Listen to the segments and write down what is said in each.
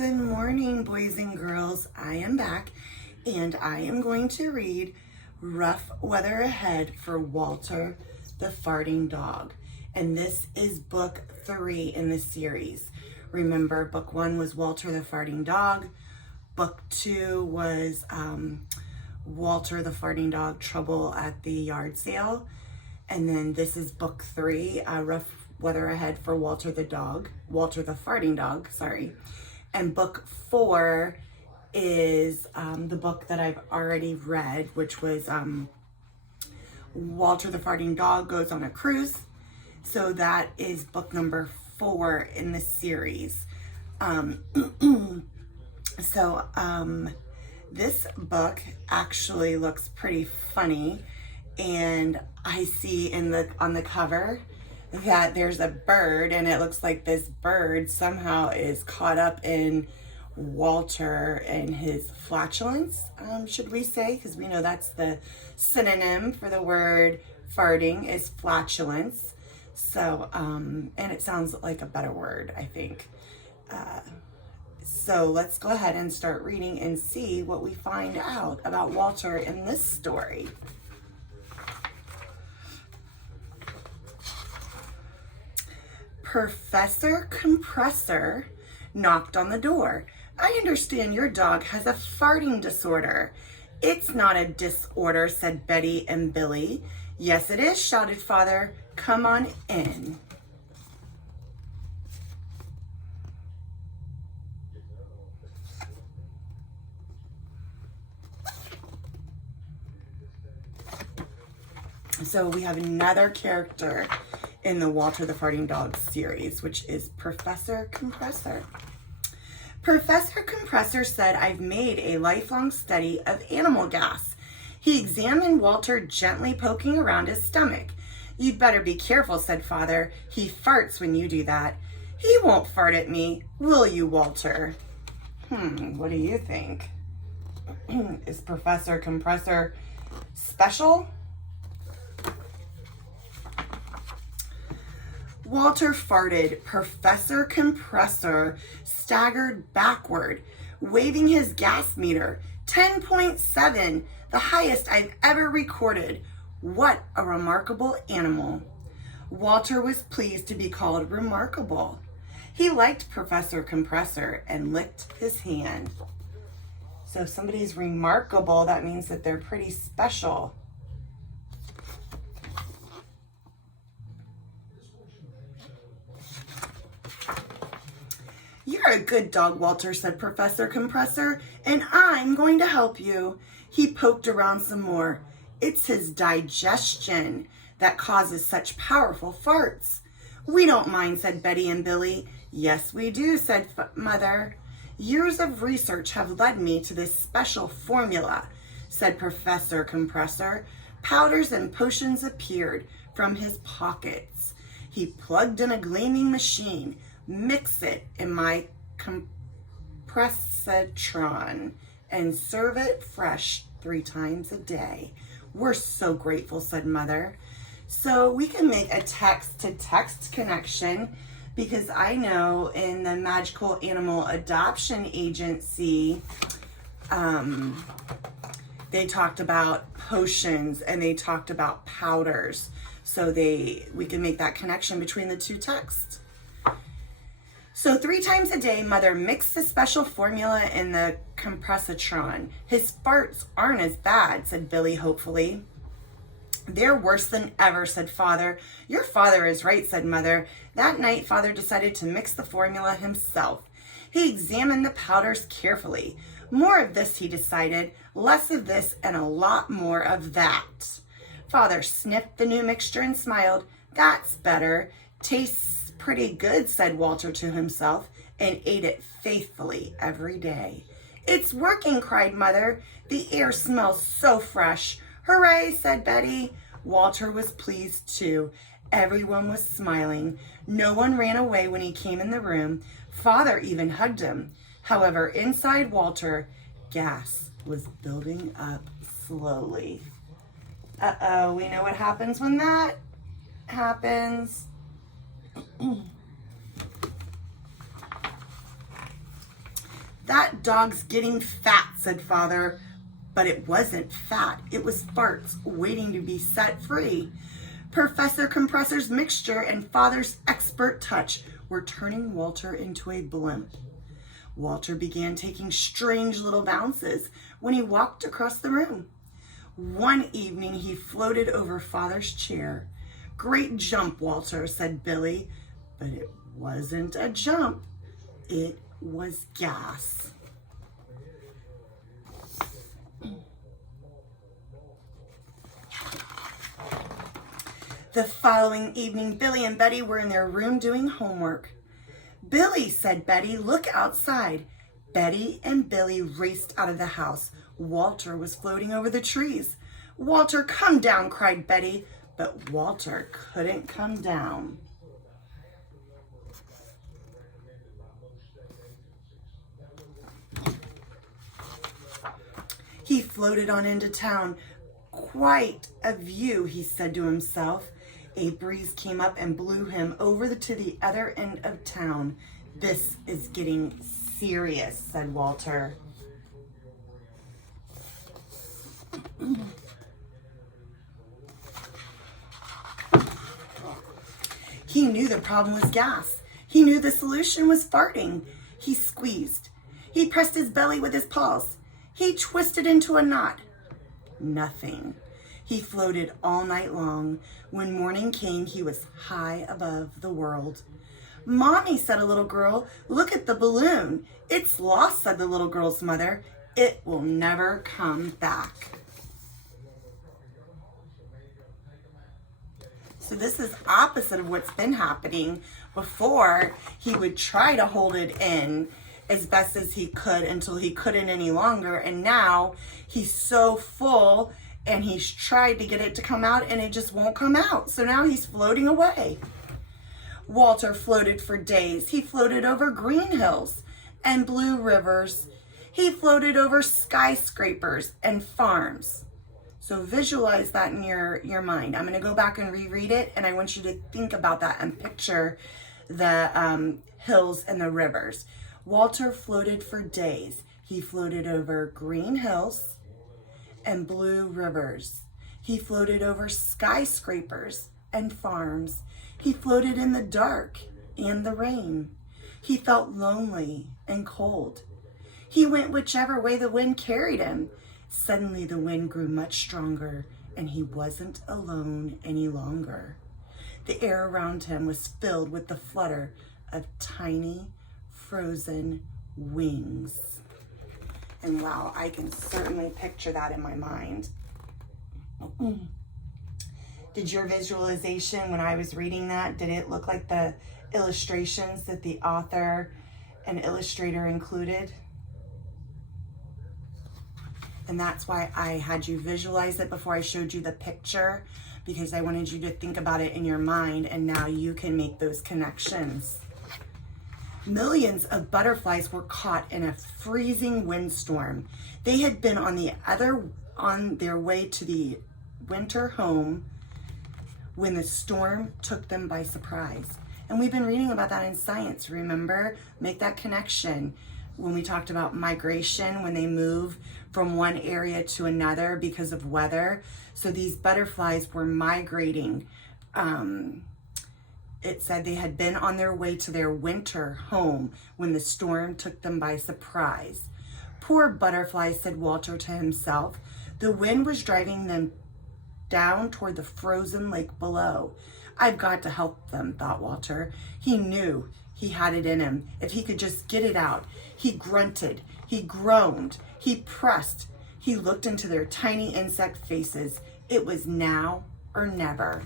Good morning, boys and girls. I am back and I am going to read Rough Weather Ahead for Walter the Farting Dog. And this is book 3 in the series. Remember, book 1 was Walter the Farting Dog. Book 2 was Walter the Farting Dog, Trouble at the Yard Sale. And then this is book 3, Rough Weather Ahead for Walter the Farting Dog, sorry. And book 4 is the book that I've already read, which was Walter the Farting Dog Goes on a Cruise. So that is book number 4 in the series. This book actually looks pretty funny, and I see on the cover that there's a bird, and it looks like this bird somehow is caught up in Walter and his flatulence, should we say, because we know that's the synonym for the word farting is flatulence. So, and it sounds like a better word, I think. So let's go ahead and start reading and see what we find out about Walter in this story. Professor Compressor knocked on the door. I understand your dog has a farting disorder. It's not a disorder, said Betty and Billy. Yes, it is, shouted Father. Come on in. So we have another character in the Walter the Farting Dog series, which is Professor Compressor. Professor Compressor said, I've made a lifelong study of animal gas. He examined Walter, gently poking around his stomach. You'd better be careful, said Father. He farts when you do that. He won't fart at me, will you, Walter? What do you think? Is Professor Compressor special? Walter farted. Professor Compressor staggered backward, waving his gas meter. 10.7, the highest I've ever recorded. What a remarkable animal. Walter was pleased to be called remarkable. He liked Professor Compressor and licked his hand. So if somebody's remarkable, that means that they're pretty special. You're a good dog, Walter, said Professor Compressor, and I'm going to help you. He poked around some more. It's his digestion that causes such powerful farts. We don't mind, said Betty and Billy. Yes, we do, said Mother. Years of research have led me to this special formula, said Professor Compressor. Powders and potions appeared from his pockets. He plugged in a gleaming machine. Mix it in my compressatron and serve it fresh 3 times a day. We're so grateful, said Mother. So we can make a text-to-text connection, because I know in the Magical Animal Adoption Agency, they talked about potions and they talked about powders. So we can make that connection between the 2 texts. So 3 times a day, Mother mixed the special formula in the compressatron. His farts aren't as bad, said Billy hopefully. They're worse than ever, said Father. Your father is right, said Mother. That night, Father decided to mix the formula himself. He examined the powders carefully. More of this, he decided. Less of this and a lot more of that. Father sniffed the new mixture and smiled. That's better. Tastes pretty good, said Walter to himself, and ate it faithfully every day. It's working, cried Mother. The air smells so fresh. Hooray, said Betty. Walter was pleased too. Everyone was smiling. No one ran away when he came in the room. Father even hugged him. However, inside Walter, gas was building up slowly. Uh-oh, we know what happens when that happens. "That dog's getting fat," said Father. But it wasn't fat. It was farts waiting to be set free. Professor Compressor's mixture and Father's expert touch were turning Walter into a blimp. Walter began taking strange little bounces when he walked across the room. One evening he floated over Father's chair. "Great jump, Walter," said Billy. But it wasn't a jump. It was gas. The following evening, Billy and Betty were in their room doing homework. "Billy," said Betty, "look outside." Betty and Billy raced out of the house. Walter was floating over the trees. "Walter, come down," cried Betty, but Walter couldn't come down. He floated on into town. "Quite a view," he said to himself. A breeze came up and blew him over to the other end of town. "This is getting serious," said Walter. He knew the problem was gas. He knew the solution was farting. He squeezed. He pressed his belly with his paws. He twisted into a knot. Nothing. He floated all night long. When morning came, he was high above the world. "Mommy," said a little girl, "look at the balloon." "It's lost," said the little girl's mother. "It will never come back." So this is opposite of what's been happening. Before, he would try to hold it in as best as he could until he couldn't any longer. And now he's so full and he's tried to get it to come out and it just won't come out. So now he's floating away. Walter floated for days. He floated over green hills and blue rivers. He floated over skyscrapers and farms. So visualize that in your mind. I'm going to go back and reread it, and I want you to think about that and picture the hills and the rivers. Walter floated for days. He floated over green hills and blue rivers. He floated over skyscrapers and farms. He floated in the dark and the rain. He felt lonely and cold. He went whichever way the wind carried him. Suddenly the wind grew much stronger, and he wasn't alone any longer. The air around him was filled with the flutter of tiny, frozen wings. And wow, I can certainly picture that in my mind. Did your visualization, when I was reading that, did it look like the illustrations that the author and illustrator included? And that's why I had you visualize it before I showed you the picture, because I wanted you to think about it in your mind, and now you can make those connections. Millions of butterflies were caught in a freezing windstorm. They had been on their way to the winter home when the storm took them by surprise. And we've been reading about that in science, remember? Make that connection. When we talked about migration, when they move from one area to another because of weather. So these butterflies were migrating. It said they had been on their way to their winter home when the storm took them by surprise. "Poor butterflies," said Walter to himself. The wind was driving them down toward the frozen lake below. "I've got to help them," thought Walter. He knew he had it in him. If he could just get it out. He grunted, he groaned, he pressed. He looked into their tiny insect faces. It was now or never.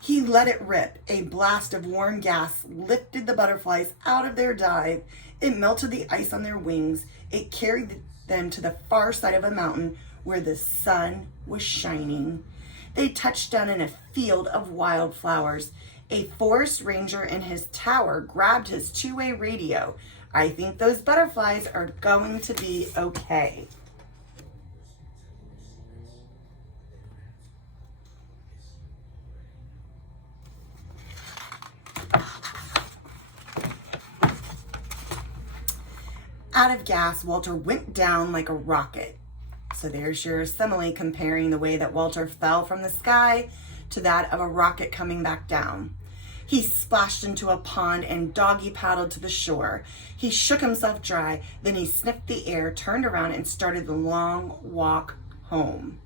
He let it rip. A blast of warm gas lifted the butterflies out of their dive. It melted the ice on their wings. It carried them to the far side of a mountain where the sun was shining. They touched down in a field of wildflowers. A forest ranger in his tower grabbed his two-way radio. "I think those butterflies are going to be okay." out of gas, Walter went down like a rocket. So there's your simile comparing the way that Walter fell from the sky to that of a rocket coming back down. He splashed into a pond and doggy paddled to the shore. He shook himself dry, then he sniffed the air, turned around, and started the long walk home.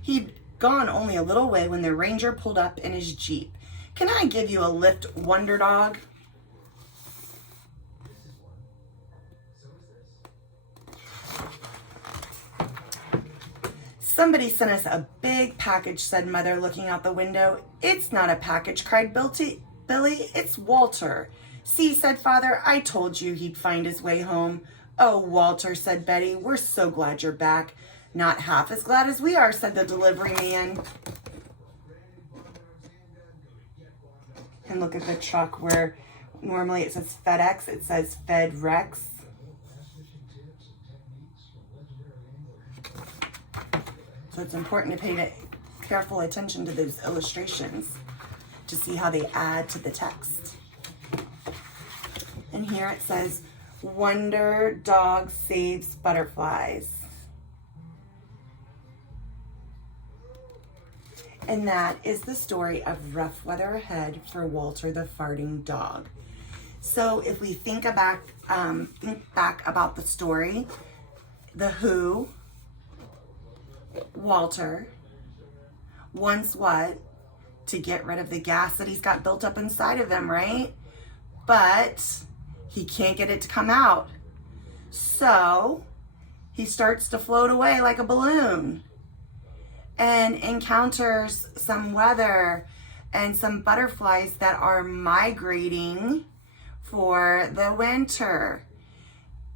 He'd gone only a little way when the ranger pulled up in his Jeep. "Can I give you a lift, Wonder Dog?" "Somebody sent us a big package," said Mother, looking out the window. "It's not a package," cried Billy. "It's Walter." "See," said Father, "I told you he'd find his way home." "Oh, Walter," said Betty, "we're so glad you're back." "Not half as glad as we are," said the delivery man. And look at the truck where normally it says FedEx, it says FedRex. So it's important to pay careful attention to those illustrations to see how they add to the text. And here it says, Wonder Dog saves butterflies. And that is the story of Rough Weather Ahead for Walter the Farting Dog. So if we think back about the story, the Who, Walter, wants what? To get rid of the gas that he's got built up inside of him, right? But he can't get it to come out. So he starts to float away like a balloon and encounters some weather and some butterflies that are migrating for the winter.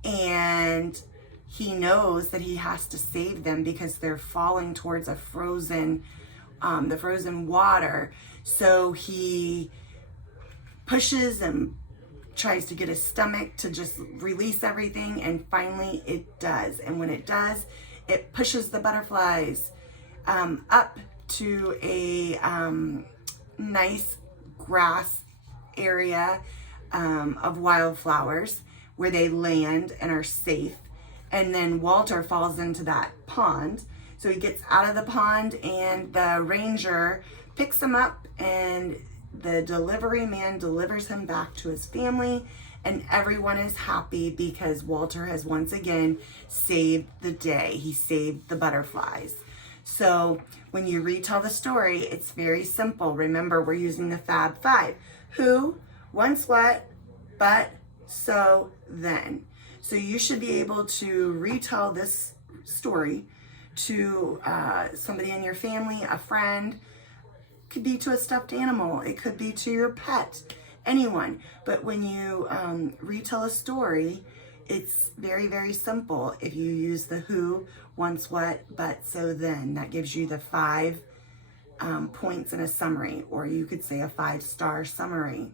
And he knows that he has to save them because they're falling towards the frozen water. So he pushes and tries to get his stomach to just release everything, and finally it does. And when it does, it pushes the butterflies up to a nice grass area of wildflowers where they land and are safe. And then Walter falls into that pond. So he gets out of the pond, and the ranger picks him up, and the delivery man delivers him back to his family, and everyone is happy because Walter has once again saved the day. He saved the butterflies. So when you retell the story, it's very simple. Remember, we're using the Fab Five. Who, once what, but, so, then. So you should be able to retell this story to somebody in your family, a friend. Could be to a stuffed animal. It could be to your pet, anyone. But when you retell a story, it's very, very simple. If you use the who, once, what, but, so, then. That gives you the 5 points in a summary, or you could say a 5-star summary.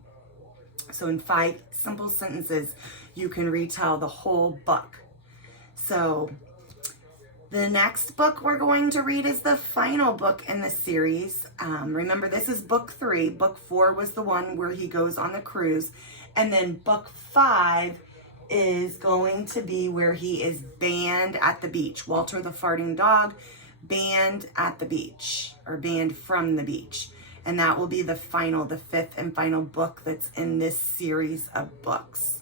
So in 5 simple sentences, you can retell the whole book. So the next book we're going to read is the final book in the series. Remember, this is book 3. Book 4 was the one where he goes on the cruise. And then book 5 is going to be where he is banned at the beach. Walter the Farting Dog, banned at the beach, or banned from the beach. And that will be the 5th and final book that's in this series of books.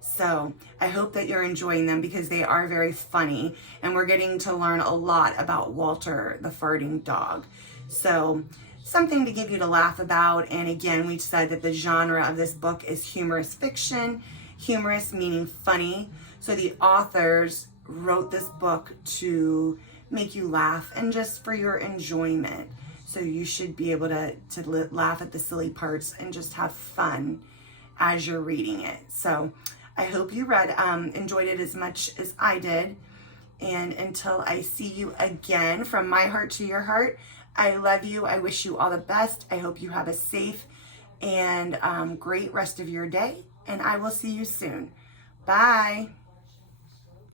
So I hope that you're enjoying them because they are very funny, and we're getting to learn a lot about Walter the Farting Dog. So something to give you to laugh about. And again, we said that the genre of this book is humorous fiction. Humorous meaning funny. So the authors wrote this book to make you laugh and just for your enjoyment. So you should be able to laugh at the silly parts and just have fun as you're reading it. So I hope you enjoyed it as much as I did. And until I see you again, from my heart to your heart, I love you. I wish you all the best. I hope you have a safe and great rest of your day. And I will see you soon. Bye.